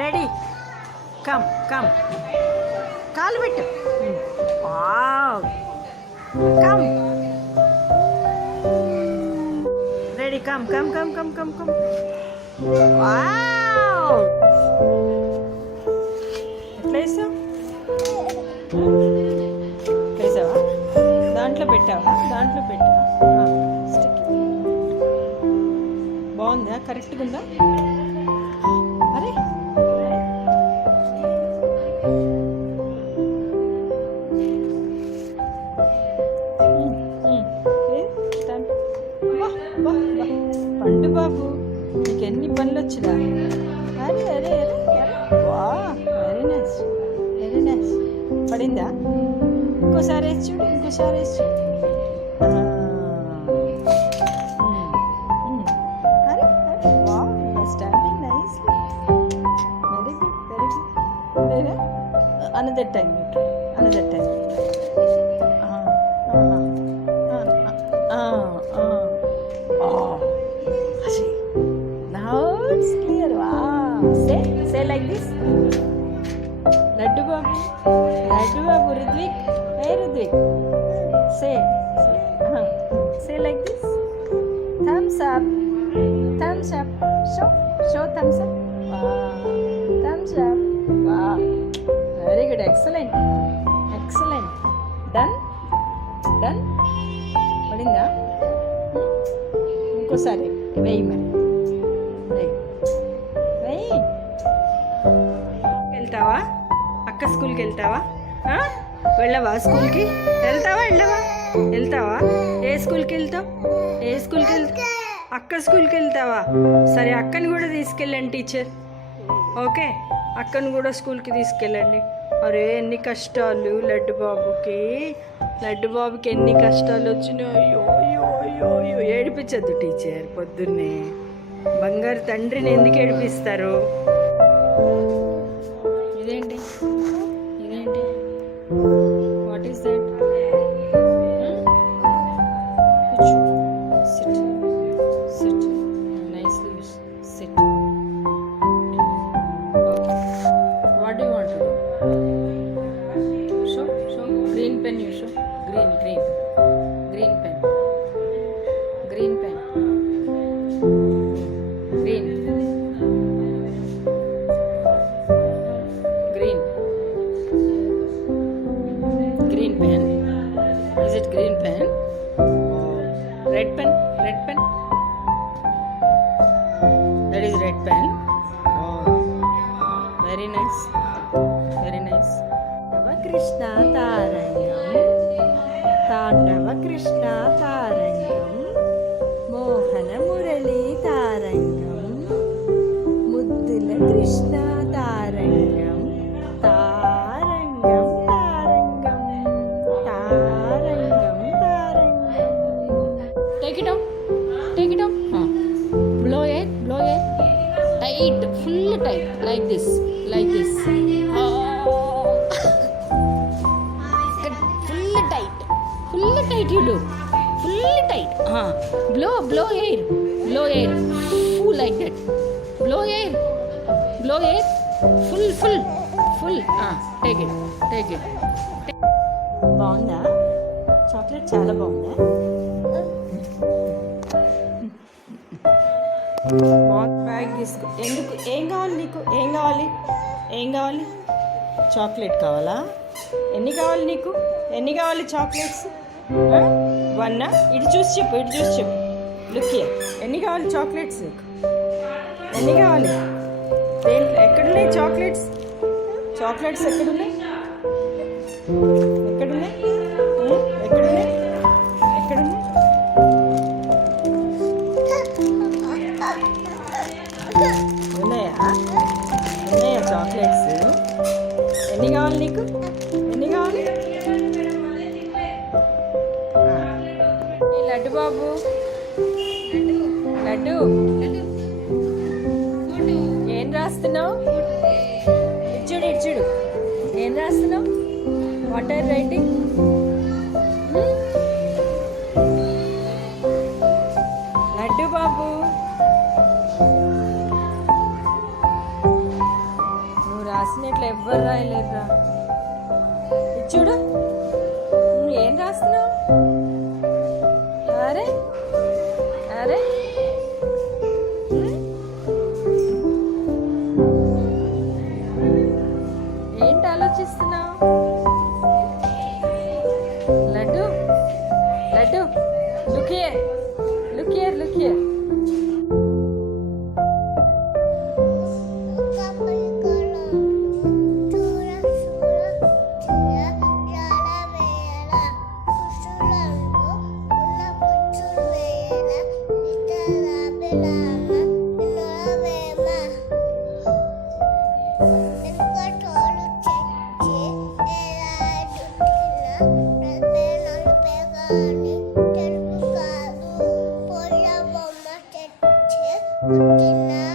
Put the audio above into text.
Ready, come come, కాలు పెట్టు. Wow, come. Ready, come come come come come come. Wow, ఎట్లా వేసావు? వేసావా? దాంట్లో పెట్టావా? దాంట్లో పెట్టావా? స్టిక్ బాగుందా? కరెక్ట్గా ఉందా? అరే పండు బాబు, నీకు ఎన్ని పనులు వచ్చినా? అరే అరే అరే అరే, వా, వెరీ నైస్, వెరీ నైస్. పడిందా? ఇంకోసారి వేసి చూడు, ఇంకోసారి వేసి చూడు. అరే అరే, వా, standing nice, very good, very good. లేదా another time, another time. Now it's clear. Wow. Say like this. Laddu babu, Ridvik. Hey Ridvik. Say like this. Thumbs up, thumbs up. Show thumbs up. Wow. Thumbs up. Wow. Very good. Excellent. Excellent. Done. పడిందా? ఇంకోసారి వెయ్యి మరి, వెళ్తావా? అక్క స్కూల్కి వెళ్తావా? వెళ్ళవా? స్కూల్కి వెళ్తావా? ఏ స్కూల్కి వెళ్తావు? అక్క స్కూల్కి వెళ్తావా? సరే, అక్కని కూడా తీసుకెళ్ళండి టీచర్. ఓకే, అక్కను కూడా స్కూల్కి తీసుకెళ్ళండి. అరే ఎన్ని కష్టాలు లడ్డు బాబుకి ఎన్ని కష్టాలు వచ్చినాయో. అయ్యో అయ్యో అయ్యో అయ్యో, ఏడిపించద్దు టీచర్ పొద్దున్నే. బంగారు తండ్రిని ఎందుకు ఏడిపిస్తారు? ఇదేంటి what is that? SIT nicely SIT. What do you want to do? Show green pen. You show green pen. Green. Green. Green pen. Is it green pen? Oh. Red pen. That is red pen. Oh. Very nice. Krishna Tarangam, Tandava Krishna Tarangam, Mohana Murali Tarangam, Muddula Krishna Tarangam, Tarangam. Take it out. Blow it. Tight, full tight, like this. Full tight you do. Full tight. Blow air. Full like that. Blow air. Full. Take it. బాగుందా? Chocolate చాలా బాగుందా? Bag తీసుకో. ఎందుకు? ఏం కావాలి నీకు? ఏం కావాలి? చాక్లెట్ కావాలా? ఎన్ని కావాలి నీకు? ఎన్ని కావాలి చాక్లెట్స్? 1. ఇటు చూసి చెప్పు. Look here. ఎన్ని కావాలి చాక్లెట్స్ నీకు? ఎన్ని కావాలి? ఎక్కడున్నాయి చాక్లెట్స్? ఎక్కడున్నాయి? ఉన్నాయా చాక్లెట్స్? ఎన్ని కావాలి నీకు? లడ్డు బాబు, లడ్డు ఏం రాస్తున్నావు? ఇచ్చుడు. ఏం రాస్తున్నావు? What are writing? లడ్డు బాబు ఎవ్వరు రాయలేదురా. ఇది చూడు, నువ్వు ఏం రాస్తున్నావు? అరే అరే ఏంటి ఆలోచిస్తున్నావు? Laddu laddu, look here, look here, look here. Putina